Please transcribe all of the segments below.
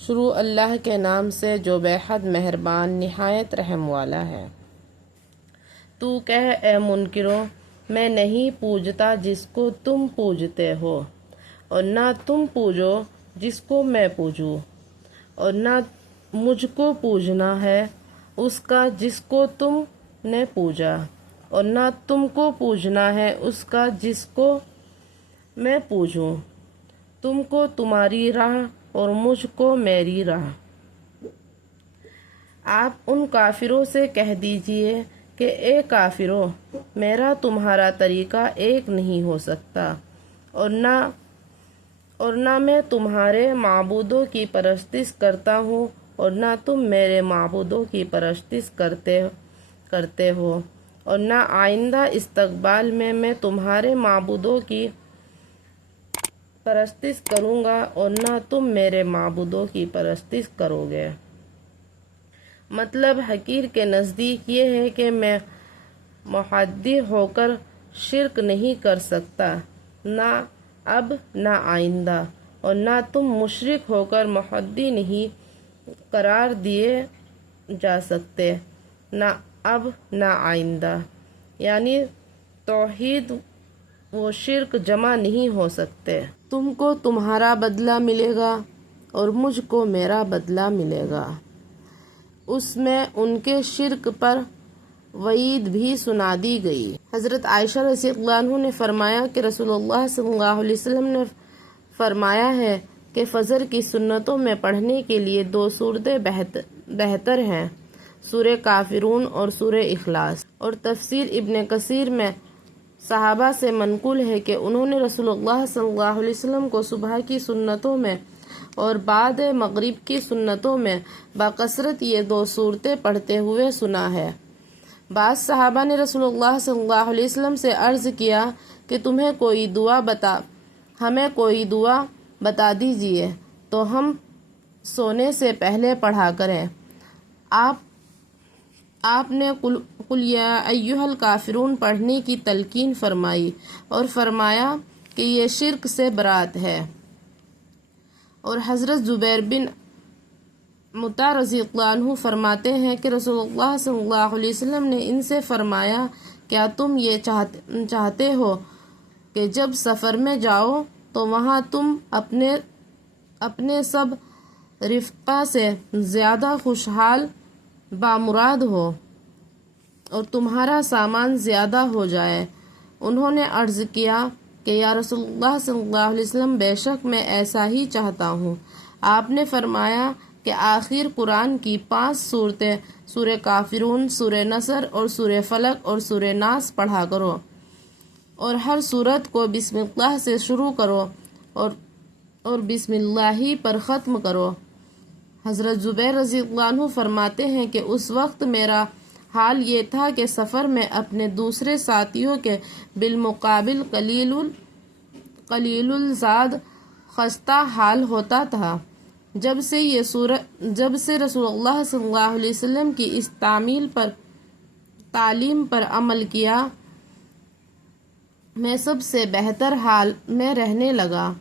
شروع اللہ کے نام سے جو بے حد مہربان نہایت رحم والا ہے۔ تو کہہ اے منکرو، میں نہیں پوجتا جس کو تم پوجتے ہو، اور نہ تم پوجو جس کو میں پوجوں، اور نہ مجھ کو پوجنا ہے اس کا جس کو تم نے پوجا، اور نہ تم کو پوجنا ہے اس کا جس کو میں پوجوں، تم کو تمہاری راہ اور مجھ کو میری راہ۔ آپ ان کافروں سے کہہ دیجئے کہ اے کافرو، میرا تمہارا طریقہ ایک نہیں ہو سکتا، اور نہ میں تمہارے معبودوں کی پرستش کرتا ہوں اور نہ تم میرے معبودوں کی پرستش کرتے ہو، اور نہ آئندہ استقبال میں تمہارے معبودوں کی پرستش کروں گا اور نہ تم میرے معبودوں کی پرستش کرو گے۔ مطلب حقیر کے نزدیک یہ ہے کہ میں محدث ہو کر شرک نہیں کر سکتا، نہ اب نہ آئندہ، اور نہ تم مشرک ہو کر محدث نہیں قرار دیے جا سکتے، نہ اب نہ آئندہ، یعنی توحید و شرک جمع نہیں ہو سکتے۔ تم کو تمہارا بدلہ ملے گا اور مجھ کو میرا بدلہ ملے گا۔ اس میں ان کے شرک پر وعید بھی سنا دی گئی۔ حضرت عائشہ رضی اللہ عنہ نے فرمایا کہ رسول اللہ صلی اللہ علیہ وسلم نے فرمایا ہے کہ فجر کی سنتوں میں پڑھنے کے لیے 2 صورتیں بہتر ہیں، سورہ کافرون اور سورہ اخلاص۔ اور تفسیر ابن کثیر میں صحابہ سے منقول ہے کہ انہوں نے رسول اللہ صلی اللہ علیہ وسلم کو صبح کی سنتوں میں اور بعد مغرب کی سنتوں میں بکثرت یہ 2 صورتیں پڑھتے ہوئے سنا ہے۔ بعض صحابہ نے رسول اللہ صلی اللہ علیہ وسلم سے عرض کیا کہ ہمیں کوئی دعا بتا دیجئے تو ہم سونے سے پہلے پڑھا کریں۔ آپ نے قل یا ایھا الکافرون پڑھنے کی تلقین فرمائی اور فرمایا کہ یہ شرک سے برات ہے۔ اور حضرت زبیر بن مطع رضی اللہ عنہ فرماتے ہیں کہ رسول اللہ صلی اللہ علیہ وسلم نے ان سے فرمایا، کیا تم یہ چاہتے ہو کہ جب سفر میں جاؤ تو وہاں تم اپنے سب رفقا سے زیادہ خوشحال بامراد ہو اور تمہارا سامان زیادہ ہو جائے؟ انہوں نے عرض کیا کہ یا رسول اللہ صلی اللہ علیہ وسلم، بے شک میں ایسا ہی چاہتا ہوں۔ آپ نے فرمایا کہ آخر قرآن کی 5 صورتیں سورہ کافرون، سورہ نصر اور سورہ فلق اور سورہ ناس پڑھا کرو، اور ہر صورت کو بسم اللہ سے شروع کرو اور بسم اللہ پر ختم کرو۔ حضرت زبیر رضی اللہ عنہ فرماتے ہیں کہ اس وقت میرا حال یہ تھا کہ سفر میں اپنے دوسرے ساتھیوں کے بالمقابل قلیل الزاد خستہ حال ہوتا تھا۔ جب سے رسول اللہ صلی اللہ علیہ وسلم کی اس تعلیم پر عمل کیا، میں سب سے بہتر حال میں رہنے لگا۔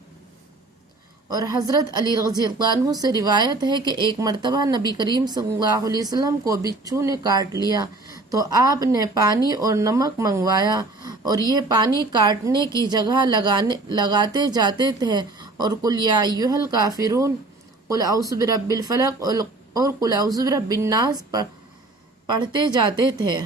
اور حضرت علی رضی اللہ عنہ سے روایت ہے کہ ایک مرتبہ نبی کریم صلی اللہ علیہ وسلم کو بچھو نے کاٹ لیا تو آپ نے پانی اور نمک منگوایا اور یہ پانی کاٹنے کی جگہ لگاتے جاتے تھے اور قل یا ایھا الکافرون، قل اعوذ برب الفلق اور قل اعوذ برب الناس پڑھتے جاتے تھے۔